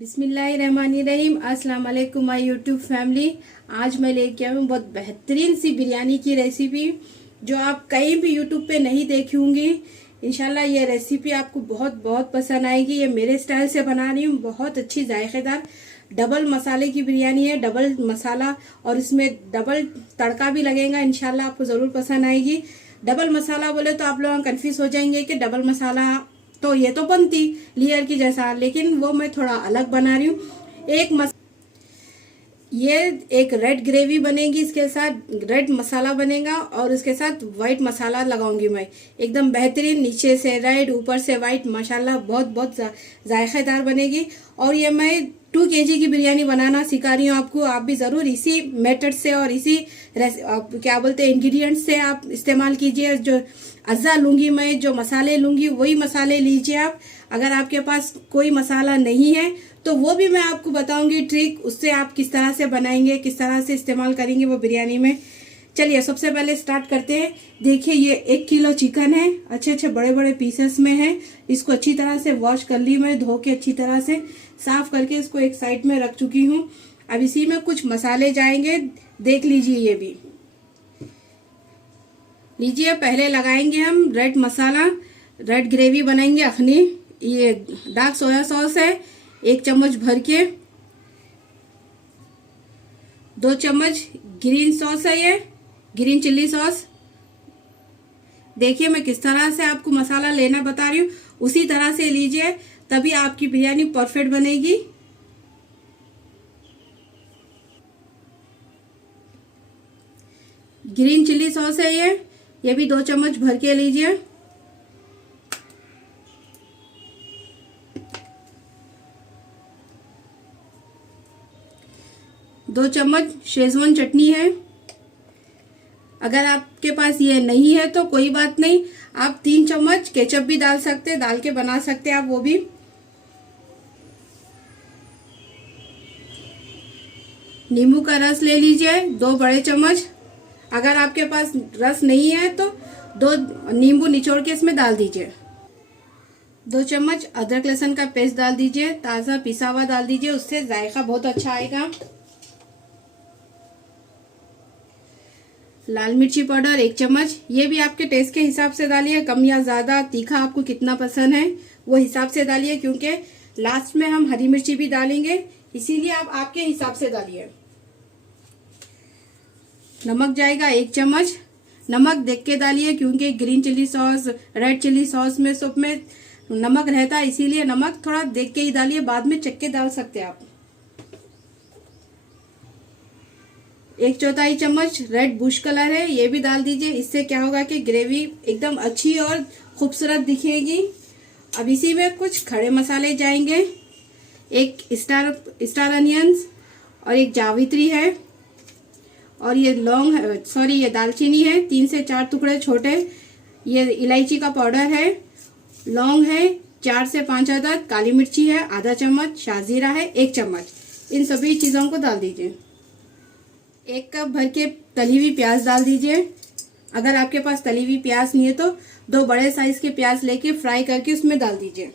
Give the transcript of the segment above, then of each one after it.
बिस्मिल्लाहिर्रहमानिर्रहीम। अस्सलाम वालेकुम माय यूट्यूब फैमिली। आज मैं लेके आई हूँ बहुत बेहतरीन सी बिरयानी की रेसिपी जो आप कहीं भी यूट्यूब पे नहीं देखी होंगी। इंशाल्लाह ये रेसिपी आपको बहुत बहुत पसंद आएगी। ये मेरे स्टाइल से बना रही हूँ, बहुत अच्छी जायकेदार डबल मसाले की बिरयानी है। डबल मसाला और इसमें डबल तड़का भी लगेगा। इंशाल्लाह आपको ज़रूर पसंद आएगी। डबल मसाला बोले तो आप लोग कंफ्यूज हो जाएंगे कि डबल मसाला तो ये तो बनती लेयर की जैसा, लेकिन वो मैं थोड़ा अलग बना रही हूँ। ये एक रेड ग्रेवी बनेगी, इसके साथ रेड मसाला बनेगा और उसके साथ व्हाइट मसाला लगाऊंगी मैं। एकदम बेहतरीन, नीचे से रेड ऊपर से व्हाइट, माशाल्लाह बहुत बहुत जायकेदार बनेगी। और ये मैं 2 kg की बिरयानी बनाना सिखा रही हूँ आपको। आप भी ज़रूर इसी मेथड से और इसी क्या बोलते हैं इंग्रेडिएंट्स से आप इस्तेमाल कीजिए। जो अज्जा लूंगी मैं, जो मसाले लूंगी वही मसाले लीजिए आप। अगर आपके पास कोई मसाला नहीं है तो वो भी मैं आपको बताऊंगी ट्रिक, उससे आप किस तरह से बनाएंगे, किस तरह से इस्तेमाल करेंगे वो बिरयानी में। चलिए सबसे पहले स्टार्ट करते हैं। देखिए ये 1 किलो चिकन है, अच्छे अच्छे बड़े बड़े पीसेस में है। इसको अच्छी तरह से वॉश कर ली मैं, धो के अच्छी तरह से साफ करके इसको एक साइड में रख चुकी हूँ। अब इसी में कुछ मसाले जाएंगे, देख लीजिए। ये भी लीजिए। पहले लगाएंगे हम रेड मसाला, रेड ग्रेवी बनाएंगे अखनी। ये डार्क सोया सॉस है 1 चम्मच भर के। 2 चम्मच ग्रीन सॉस है, ये ग्रीन चिल्ली सॉस। देखिए मैं किस तरह से आपको मसाला लेना बता रही हूँ, उसी तरह से लीजिए, तभी आपकी बिरयानी परफेक्ट बनेगी। ग्रीन चिल्ली सॉस है ये भी 2 चम्मच भर के लीजिए। दो चम्मच शेजवान चटनी है। अगर आपके पास ये नहीं है तो कोई बात नहीं, आप 3 चम्मच केचप भी डाल सकते, डाल के बना सकते हैं आप वो भी। नींबू का रस ले लीजिए 2 बड़े चम्मच। अगर आपके पास रस नहीं है तो 2 नींबू निचोड़ के इसमें डाल दीजिए। 2 चम्मच अदरक लहसुन का पेस्ट डाल दीजिए, ताज़ा पिसा हुआ डाल दीजिए, उससे जायका बहुत अच्छा आएगा। लाल मिर्ची पाउडर 1 चम्मच, ये भी आपके टेस्ट के हिसाब से डालिए, कम या ज़्यादा तीखा आपको कितना पसंद है वो हिसाब से डालिए, क्योंकि लास्ट में हम हरी मिर्ची भी डालेंगे, इसीलिए आप आपके हिसाब से डालिए। नमक जाएगा 1 चम्मच। नमक देख के डालिए, क्योंकि green chilli sauce, red chilli sauce में सब में नमक रहता है, इसीलिए नमक थोड़ा देख के ही डालिए, बाद में चख के डाल सकते हैं आप। 1/4 चम्मच रेड बुश कलर है, ये भी डाल दीजिए। इससे क्या होगा कि ग्रेवी एकदम अच्छी और खूबसूरत दिखेगी। अब इसी में कुछ खड़े मसाले जाएंगे। 1 स्टार अनियंस और 1 जावित्री है, और ये लौंग है, सॉरी ये दालचीनी है 3 से 4 टुकड़े छोटे। ये इलायची का पाउडर है, लौंग है 4 से 5 अदद, काली मिर्ची है आधा चम्मच, शाजीरा है 1 चम्मच। इन सभी चीज़ों को डाल दीजिए। 1 कप भर के तली हुई प्याज डाल दीजिए। अगर आपके पास तली हुई प्याज नहीं है तो 2 बड़े साइज के प्याज लेके फ्राई करके उसमें डाल दीजिए।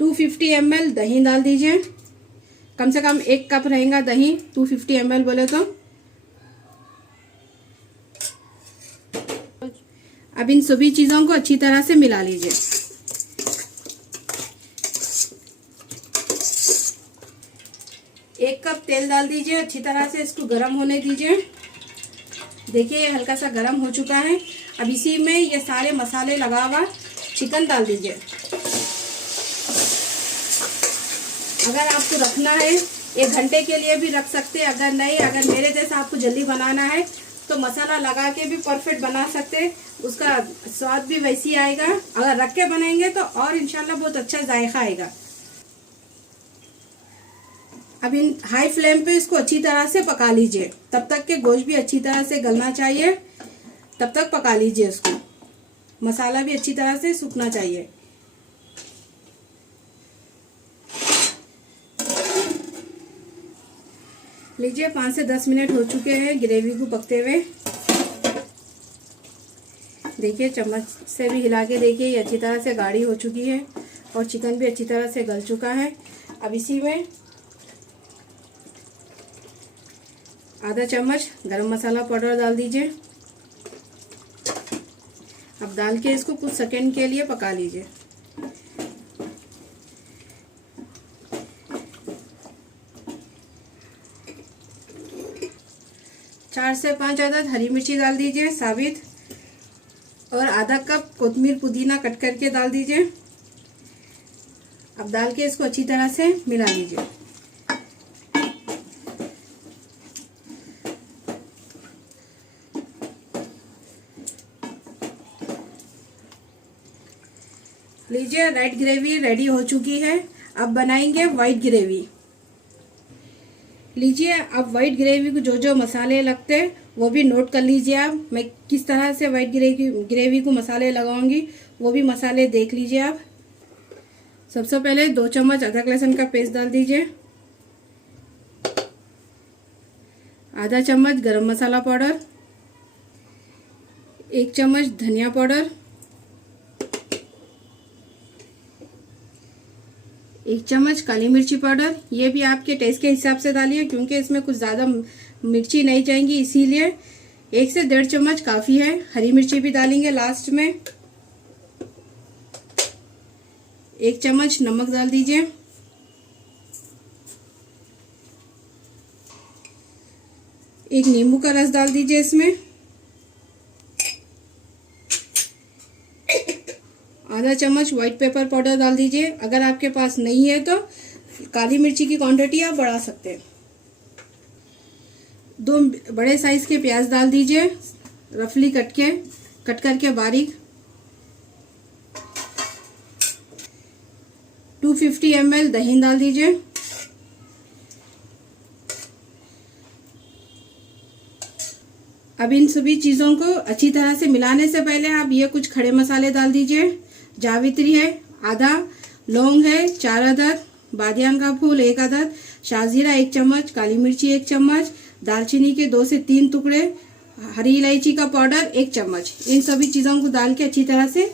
250 ml दही डाल दीजिए, कम से कम 1 कप रहेगा दही 250 ml बोले तो। अब इन सभी चीजों को अच्छी तरह से मिला लीजिए। एक कप तेल डाल दीजिए, अच्छी तरह से इसको गर्म होने दीजिए। देखिए हल्का सा गर्म हो चुका है। अब इसी में ये सारे मसाले लगा हुआ चिकन डाल दीजिए। अगर आपको रखना है 1 घंटे के लिए भी रख सकते हैं, अगर नहीं, अगर मेरे जैसा आपको जल्दी बनाना है तो मसाला लगा के भी परफेक्ट बना सकते, उसका स्वाद भी वैसी आएगा। अगर रख के बनाएंगे तो और इंशाल्लाह बहुत अच्छा जायका आएगा। अब इन हाई फ्लेम पे इसको अच्छी तरह से पका लीजिए, तब तक के गोश्त भी अच्छी तरह से गलना चाहिए, तब तक पका लीजिए उसको। मसाला भी अच्छी तरह से सूखना चाहिए। लीजिए 5 से 10 मिनट हो चुके हैं ग्रेवी को पकते हुए। देखिए चम्मच से भी हिला के देखिए ये अच्छी तरह से गाढ़ी हो चुकी है और चिकन भी अच्छी तरह से गल चुका है। अब इसी में आधा चम्मच गरम मसाला पाउडर डाल दीजिए। अब डाल के इसको कुछ सेकंड के लिए पका लीजिए। चार से 5 अदद हरी मिर्ची डाल दीजिए साबित और आधा कप कोतमीर पुदीना कट करके डाल दीजिए। अब डाल के इसको अच्छी तरह से मिला लीजिए। लीजिए रेड ग्रेवी रेडी हो चुकी है। अब बनाएंगे वाइट ग्रेवी। लीजिए अब वाइट ग्रेवी को जो जो मसाले लगते हैं वो भी नोट कर लीजिए। आप मैं किस तरह से वाइट ग्रेवी को मसाले लगाऊंगी वो भी मसाले देख लीजिए आप। सबसे पहले 2 चम्मच अदरक लहसुन का पेस्ट डाल दीजिए। आधा चम्मच गरम मसाला पाउडर, 1 चम्मच धनिया पाउडर, 1 चम्मच काली मिर्ची पाउडर। ये भी आपके टेस्ट के हिसाब से डालिए क्योंकि इसमें कुछ ज़्यादा मिर्ची नहीं जाएंगी, इसीलिए 1 से 1.5 चम्मच काफ़ी है। हरी मिर्ची भी डालेंगे लास्ट में। 1 चम्मच नमक डाल दीजिए। एक नींबू का रस डाल दीजिए इसमें। आधा चम्मच व्हाइट पेपर पाउडर डाल दीजिए। अगर आपके पास नहीं है तो काली मिर्ची की क्वांटिटी आप बढ़ा सकते हैं। 2 बड़े साइज के प्याज डाल दीजिए रफली कट करके बारीक। 250 ml दही डाल दीजिए। अब इन सभी चीज़ों को अच्छी तरह से मिलाने से पहले आप ये कुछ खड़े मसाले डाल दीजिए। जावित्री है आधा, लौंग है 4 अदद, बादियान का फूल 1 अदद, शाजीरा 1 चम्मच, काली मिर्ची 1 चम्मच, दालचीनी के 2 से 3 टुकड़े, हरी इलायची का पाउडर 1 चम्मच। इन सभी चीज़ों को डाल के अच्छी तरह से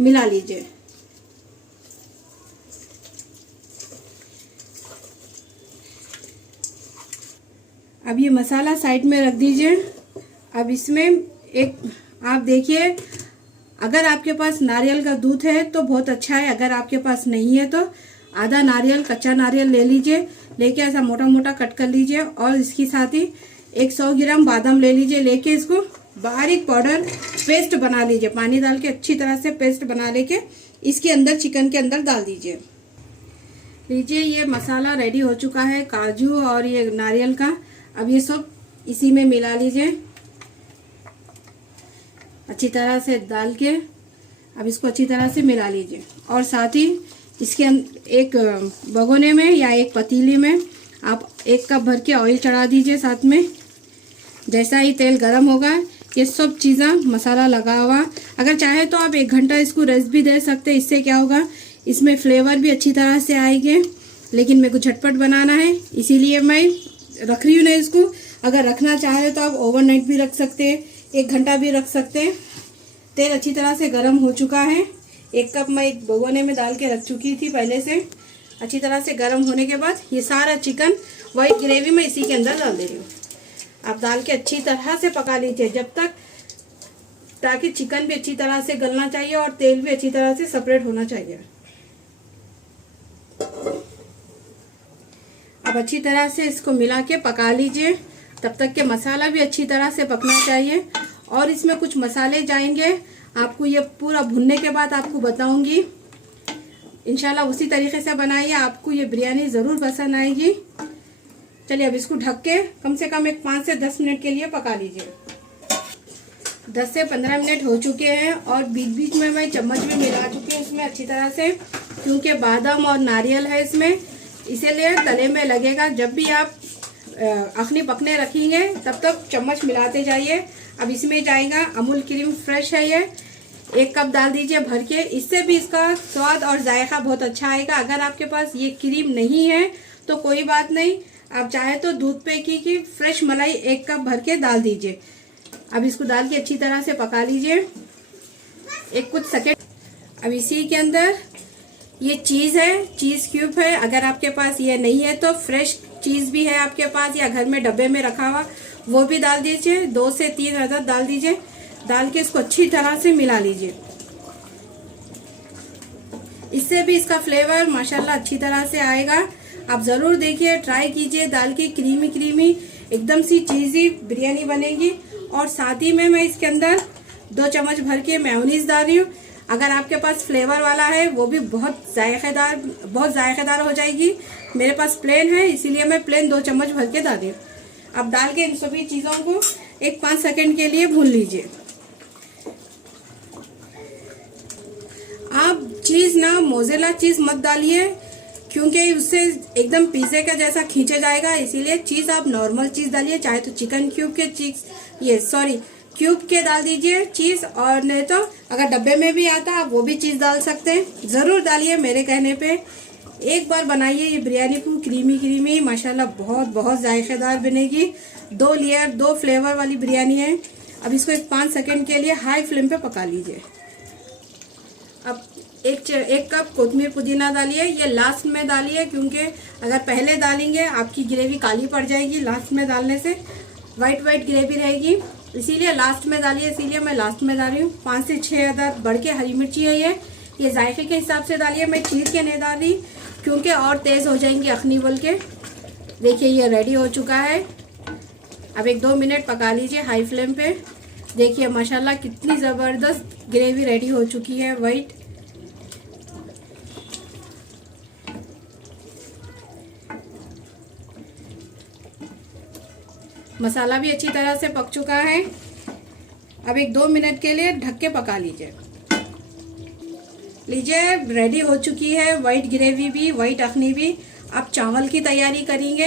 मिला लीजिए। अब ये मसाला साइड में रख दीजिए। अब इसमें एक आप देखिए, अगर आपके पास नारियल का दूध है तो बहुत अच्छा है, अगर आपके पास नहीं है तो आधा नारियल कच्चा नारियल ले लीजिए, लेके ऐसा मोटा मोटा कट कर लीजिए और इसके साथ ही 100 ग्राम बादाम ले लीजिए। लेके इसको बारीक पाउडर पेस्ट बना लीजिए। पानी डाल के अच्छी तरह से पेस्ट बना लेके इसके अंदर चिकन के अंदर डाल दीजिए। लीजिए ये मसाला रेडी हो चुका है, काजू और ये नारियल का। अब ये सब इसी में मिला लीजिए अच्छी तरह से डाल के। अब इसको अच्छी तरह से मिला लीजिए और साथ ही इसके एक भगोने में या एक पतीली में आप 1 कप भर के ऑयल चढ़ा दीजिए साथ में। जैसा ही तेल गरम होगा ये सब चीज़ें मसाला लगा हुआ, अगर चाहे तो आप 1 घंटा इसको रेस्ट भी दे सकते हैं। इससे क्या होगा, इसमें फ्लेवर भी अच्छी तरह से आएंगे। लेकिन मेरे को झटपट बनाना है इसीलिए मैं रख रही हूँ ना इसको। अगर रखना चाहे तो आप ओवरनाइट भी रख सकते हैं, 1 घंटा भी रख सकते हैं। तेल अच्छी तरह से गर्म हो चुका है। 1 कप मैं एक भगोने में डाल के रख चुकी थी पहले से। अच्छी तरह से गर्म होने के बाद ये सारा चिकन वाइट ग्रेवी में इसी के अंदर डाल दे रही हूँ। आप डाल के अच्छी तरह से पका लीजिए जब तक, ताकि चिकन भी अच्छी तरह से गलना चाहिए और तेल भी अच्छी तरह से सेपरेट होना चाहिए। अब अच्छी तरह से इसको मिला के पका लीजिए तब तक के मसाला भी अच्छी तरह से पकना चाहिए। और इसमें कुछ मसाले जाएंगे, आपको ये पूरा भुनने के बाद आपको बताऊंगी। इंशाल्लाह उसी तरीके से बनाइए, आपको ये बिरयानी ज़रूर पसंद आएगी। चलिए अब इसको ढक के कम से कम 5 से 10 मिनट के लिए पका लीजिए। 10 से 15 मिनट हो चुके हैं और बीच बीच में मैं चम्मच भी मिला चुकी हूँ इसमें अच्छी तरह से, क्योंकि बादाम और नारियल है इसमें, इसीलिए तले में लगेगा। जब भी आप अखनी पकने रखेंगे तब तक चम्मच मिलाते जाइए। अब इसमें जाएगा अमूल क्रीम फ्रेश है, ये 1 कप डाल दीजिए भर के। इससे भी इसका स्वाद और जायका बहुत अच्छा आएगा। अगर आपके पास ये क्रीम नहीं है तो कोई बात नहीं, आप चाहे तो दूध पे की फ्रेश मलाई 1 कप भर के डाल दीजिए। अब इसको डाल के अच्छी तरह से पका लीजिए। एक कुछ सेकेंड। अब इसी के अंदर ये चीज़ है, चीज़ क्यूब है। अगर आपके पास ये नहीं है तो फ्रेश चीज़ भी है आपके पास या घर में डब्बे में रखा हुआ, वो भी डाल दीजिए। 2 से 3 अदद डाल दीजिए। डाल के इसको अच्छी तरह से मिला लीजिए। इससे भी इसका फ्लेवर माशाल्लाह अच्छी तरह से आएगा। आप ज़रूर देखिए, ट्राई कीजिए। दाल की क्रीमी क्रीमी एकदम सी चीज़ी बिरयानी बनेगी। और साथ ही में मैं इसके अंदर 2 चम्मच भर के मेयोनीज डाल रही हूँ। अगर आपके पास फ्लेवर वाला है वो भी बहुत जायकेदार हो जाएगी। मेरे पास प्लेन है, इसीलिए मैं प्लेन 2 चम्मच भर के डाल रही हूँ। अब डाल के इन सभी चीज़ों को 5 सेकंड के लिए भून लीजिए। आप चीज़ ना मोज़ेरेला चीज़ मत डालिए, क्योंकि उससे एकदम पिज़्ज़े का जैसा खींचा जाएगा। इसीलिए चीज़ आप नॉर्मल चीज़ डालिए, चाहे तो चिकन क्यूब के क्यूब के डाल दीजिए चीज़, और नहीं तो अगर डब्बे में भी आता आप वो भी चीज़ डाल सकते हैं। ज़रूर डालिए मेरे कहने पे। एक बार बनाइए ये बिरयानी को क्रीमी क्रीमी, माशाल्लाह बहुत जायकेदार बनेगी। 2 लेयर 2 फ्लेवर वाली बिरयानी है। अब इसको 5 सेकंड के लिए हाई फ्लेम पे पका लीजिए। अब एक कप कोतमीर पुदीना डालिए। ये लास्ट में डालिए, क्योंकि अगर पहले डालेंगे आपकी ग्रेवी काली पड़ जाएगी। लास्ट में डालने से वाइट ग्रेवी रहेगी, इसीलिए लास्ट में डालिए। इसीलिए मैं लास्ट में डाल रही हूँ। 5 से 6 अदद बढ़ के हरी मिर्ची है। ये जायके के हिसाब से डालिए। मैं चीर के नहीं डाल रही, क्योंकि और तेज़ हो जाएंगी अखनी बोल के। देखिए ये रेडी हो चुका है। अब 1-2 मिनट पका लीजिए हाई फ्लेम पे। देखिए माशाल्लाह कितनी ज़बरदस्त ग्रेवी रेडी हो चुकी है वाइट। मसाला भी अच्छी तरह से पक चुका है। अब 1-2 मिनट के लिए ढक के पका लीजिए। रेडी हो चुकी है वाइट ग्रेवी भी, वाइट अखनी भी। अब चावल की तैयारी करेंगे।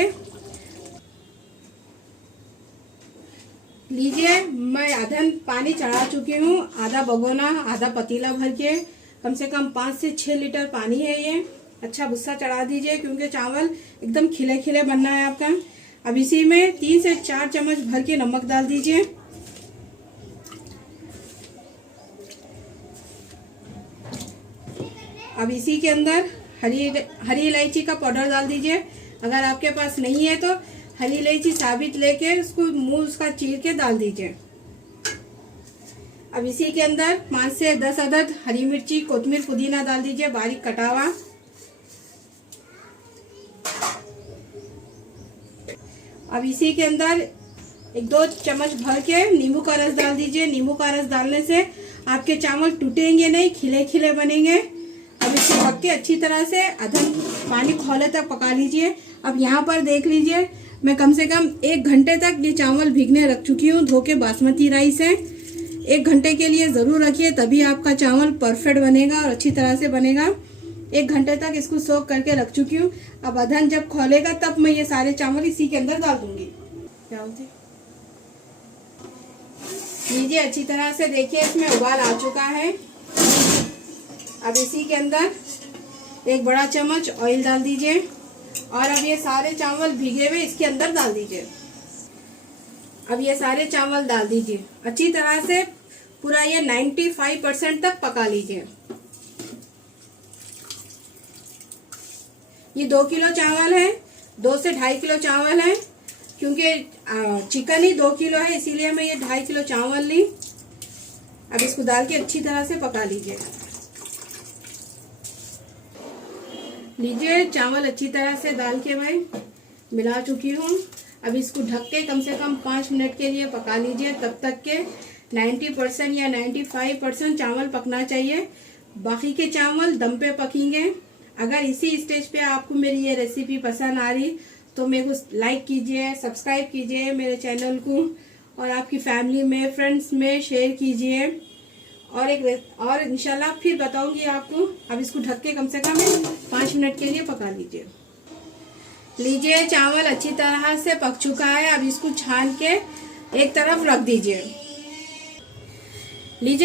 लीजिए, मैं आधा पानी चढ़ा चुकी हूँ, आधा भगोना आधा पतीला भर के। कम से कम 5 से 6 लीटर पानी है ये। अच्छा गुस्सा चढ़ा दीजिए, क्योंकि चावल एकदम खिले खिले बनना है आपका। अब इसी में 3 से 4 चम्मच भर के नमक डाल दीजिए। अब इसी के अंदर हरी इलायची का पाउडर डाल दीजिए। अगर आपके पास नहीं है तो हरी इलायची साबित लेके उसको मुंह उसका चीर के डाल दीजिए। अब इसी के अंदर 5 से 10 अदद हरी मिर्ची कोतमीर पुदीना डाल दीजिए, बारीक कटा हुआ। अब इसी के अंदर 1-2 चम्मच भर के नींबू का रस डाल दीजिए। नींबू का रस डालने से आपके चावल टूटेंगे नहीं, खिले खिले बनेंगे। अब इसको ढक के अच्छी तरह से अधन पानी खौले तक पका लीजिए। अब यहाँ पर देख लीजिए, मैं कम से कम 1 घंटे तक ये चावल भीगने रख चुकी हूँ। धो के बासमती राइस है। 1 घंटे के लिए ज़रूर रखिए, तभी आपका चावल परफेक्ट बनेगा और अच्छी तरह से बनेगा। 1 घंटे तक इसको सोक करके रख चुकी हूँ। अब अधन जब खोलेगा तब मैं ये सारे चावल इसी के अंदर डाल दूंगी। क्या होती लीजिए, अच्छी तरह से देखिए इसमें उबाल आ चुका है। अब इसी के अंदर 1 बड़ा चम्मच ऑयल डाल दीजिए, और अब ये सारे चावल भीगे हुए इसके अंदर डाल दीजिए। अब ये सारे चावल डाल दीजिए अच्छी तरह से, पूरा ये 95% तक पका लीजिए। ये 2 किलो चावल है, 2 से 2.5 किलो चावल है, क्योंकि चिकन ही 2 किलो है, इसीलिए मैं ये 2.5 किलो चावल ली। अब इसको डाल के अच्छी तरह से पका लीजिए। चावल अच्छी तरह से डाल के मैं मिला चुकी हूँ। अब इसको ढक के कम से कम 5 मिनट के लिए पका लीजिए, तब तक के 90% या 95% चावल पकना चाहिए। बाकी के चावल दम पे पकेंगे। अगर इसी स्टेज पे आपको मेरी ये रेसिपी पसंद आ रही तो मेरे को लाइक कीजिए, सब्सक्राइब कीजिए मेरे चैनल को, और आपकी फैमिली में, फ्रेंड्स में शेयर कीजिए। और इंशाल्लाह फिर बताऊंगी आपको। अब इसको ढक के कम से कम 5 मिनट के लिए पका लीजिए। चावल अच्छी तरह से पक चुका है। अब इसको छान के एक तरफ रख दीजिए।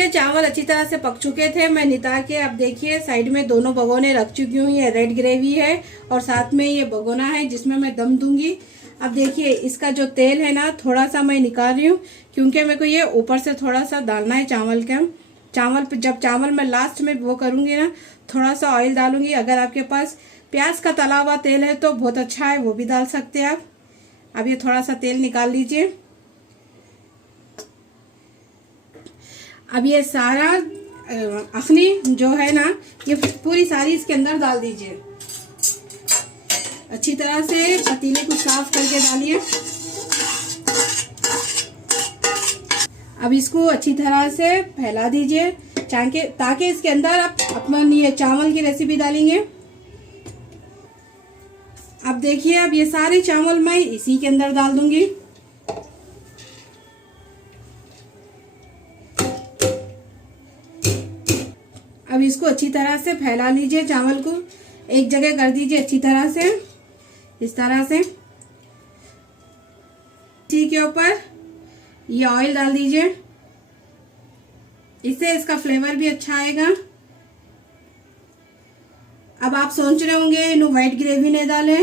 चावल अच्छी तरह से पक चुके थे, मैं नितार के अब देखिए साइड में दोनों भगोने रख चुकी हूँ। ये रेड ग्रेवी है और साथ में ये भगोना है जिसमें मैं दम दूंगी। अब देखिए इसका जो तेल है ना, थोड़ा सा मैं निकाल रही हूँ, क्योंकि मेरे को ये ऊपर से थोड़ा सा डालना है चावल का, चावल पे, जब चावल मैं लास्ट में वो करूँगी ना, थोड़ा सा ऑयल डालूंगी। अगर आपके पास प्याज का तला हुआ तेल है तो बहुत अच्छा है, वो भी डाल सकते हैं आप। अब ये थोड़ा सा तेल निकाल लीजिए। अब ये सारा अखनी जो है ना, ये पूरी सारी इसके अंदर डाल दीजिए। अच्छी तरह से पतीले को साफ करके डालिए। अब इसको अच्छी तरह से फैला दीजिए ताकि इसके अंदर आप अपन ये चावल की रेसिपी डालेंगे। अब देखिए, अब ये सारे चावल मैं इसी के अंदर डाल दूंगी। अब इसको अच्छी तरह से फैला लीजिए, चावल को एक जगह कर दीजिए अच्छी तरह से, इस तरह से। इसी के ऊपर ये ऑयल डाल दीजिए, इससे इसका फ्लेवर भी अच्छा आएगा। अब आप सोच रहे होंगे इन्हों व्हाइट ग्रेवी नहीं डाले,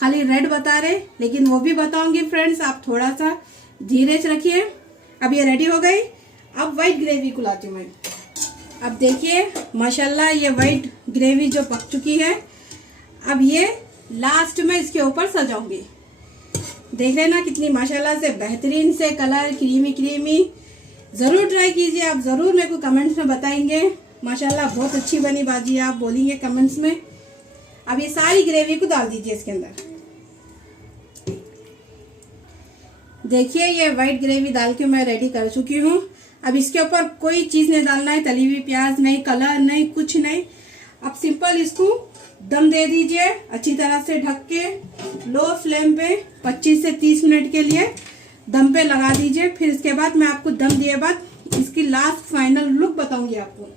खाली रेड बता रहे, लेकिन वो भी बताऊंगी फ्रेंड्स, आप थोड़ा सा धीरज रखिए। अब ये रेडी हो गई। अब व्हाइट ग्रेवी को लाती हूँ मैं। अब देखिए माशाल्लाह ये व्हाइट ग्रेवी जो पक चुकी है। अब ये लास्ट में इसके ऊपर सजाऊंगी। देख रहे ना कितनी माशाल्लाह से बेहतरीन से कलर, क्रीमी क्रीमी। जरूर ट्राई कीजिए, आप जरूर मेरे को कमेंट्स में बताएंगे माशाल्लाह बहुत अच्छी बनी बाजी, आप बोलेंगे कमेंट्स में। अब ये सारी ग्रेवी को डाल दीजिए इसके अंदर। देखिए ये व्हाइट ग्रेवी डाल के मैं रेडी कर चुकी हूँ। अब इसके ऊपर कोई चीज नहीं डालना है, तली हुई प्याज नहीं, कलर नहीं, कुछ नहीं। अब सिंपल इसको दम दे दीजिए अच्छी तरह से ढक के, लो फ्लेम पे 25 से 30 मिनट के लिए दम पे लगा दीजिए। फिर इसके बाद मैं आपको दम दिए बाद इसकी लास्ट फाइनल लुक बताऊंगी आपको।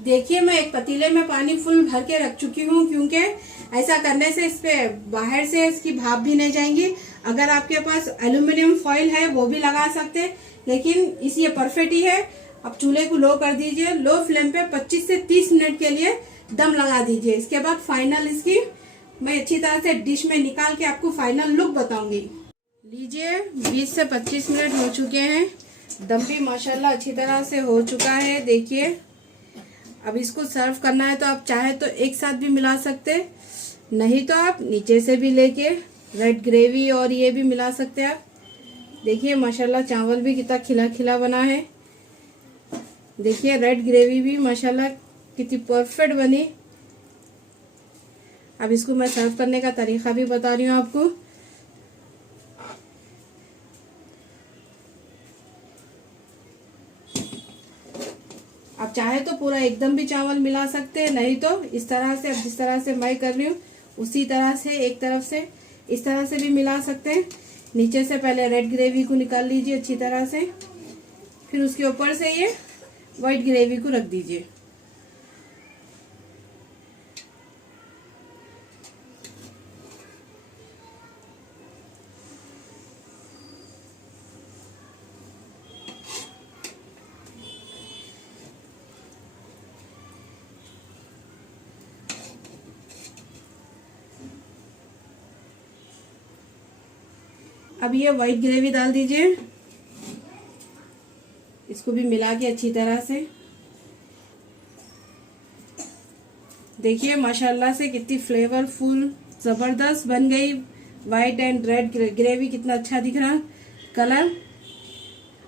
देखिए मैं एक पतीले में पानी फुल भर के रख चुकी हूँ, क्योंकि ऐसा करने से इस पे बाहर से इसकी भाप भी नहीं जाएंगी। अगर आपके पास एल्यूमिनियम फॉइल है वो भी लगा सकते, लेकिन इस ये परफेक्ट ही है। अब चूल्हे को लो कर दीजिए, लो फ्लेम पे 25 से 30 मिनट के लिए दम लगा दीजिए। इसके बाद फाइनल इसकी मैं अच्छी तरह से डिश में निकाल के आपको फाइनल लुक बताऊंगी। लीजिए 20 से 25 मिनट हो चुके हैं, दम भी माशाल्लाह अच्छी तरह से हो चुका है। देखिए अब इसको सर्व करना है तो आप चाहे तो एक साथ भी मिला सकते, नहीं तो आप नीचे से भी लेके रेड ग्रेवी और ये भी मिला सकते हैं आप। देखिए माशाल्लाह चावल भी कितना खिला खिला बना है। देखिए रेड ग्रेवी भी माशाल्लाह कितनी परफेक्ट बनी। अब इसको मैं सर्व करने का तरीका भी बता रही हूँ आपको। आप चाहे तो पूरा एकदम भी चावल मिला सकते हैं, नहीं तो इस तरह से, अब जिस तरह से मैं कर रही हूँ उसी तरह से एक तरफ से इस तरह से भी मिला सकते हैं। नीचे से पहले रेड ग्रेवी को निकाल लीजिए अच्छी तरह से, फिर उसके ऊपर से ये व्हाइट ग्रेवी को रख दीजिए। अब ये व्हाइट ग्रेवी डाल दीजिए, इसको भी मिला के अच्छी तरह से। देखिए माशाल्लाह से कितनी फ्लेवरफुल जबरदस्त बन गई। व्हाइट एंड रेड ग्रेवी कितना अच्छा दिख रहा कलर।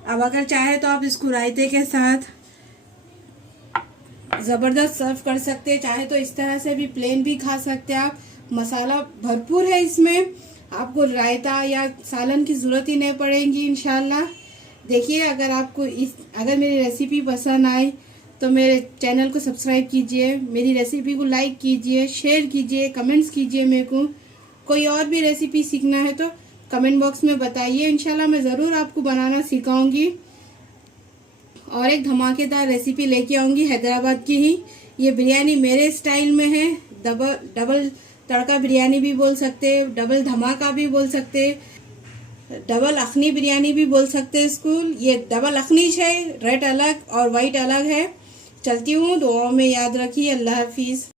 अब अगर चाहे तो आप इसको रायते के साथ जबरदस्त सर्व कर सकते हैं, चाहे तो इस तरह से भी प्लेन भी खा सकते हैं आप। मसाला भरपूर है इसमें, आपको रायता या सालन की जरूरत ही नहीं पड़ेगी इंशाल्लाह। देखिए अगर मेरी रेसिपी पसंद आए तो मेरे चैनल को सब्सक्राइब कीजिए, मेरी रेसिपी को लाइक कीजिए, शेयर कीजिए, कमेंट्स कीजिए। मेरे को कोई और भी रेसिपी सीखना है तो कमेंट बॉक्स में बताइए, इंशाल्लाह मैं ज़रूर आपको बनाना सिखाऊंगी। और एक धमाकेदार रेसिपी लेके आऊँगी हैदराबाद की ही। ये बिरयानी मेरे स्टाइल में है, डबल तड़का बिरयानी भी बोल सकते, डबल धमाका भी बोल सकते, डबल अखनी बिरयानी भी बोल सकते इसको। ये डबल अखनी है, रेड अलग और वाइट अलग है। चलती हूँ, दुआओं में याद रखिए। अल्लाह हाफिज।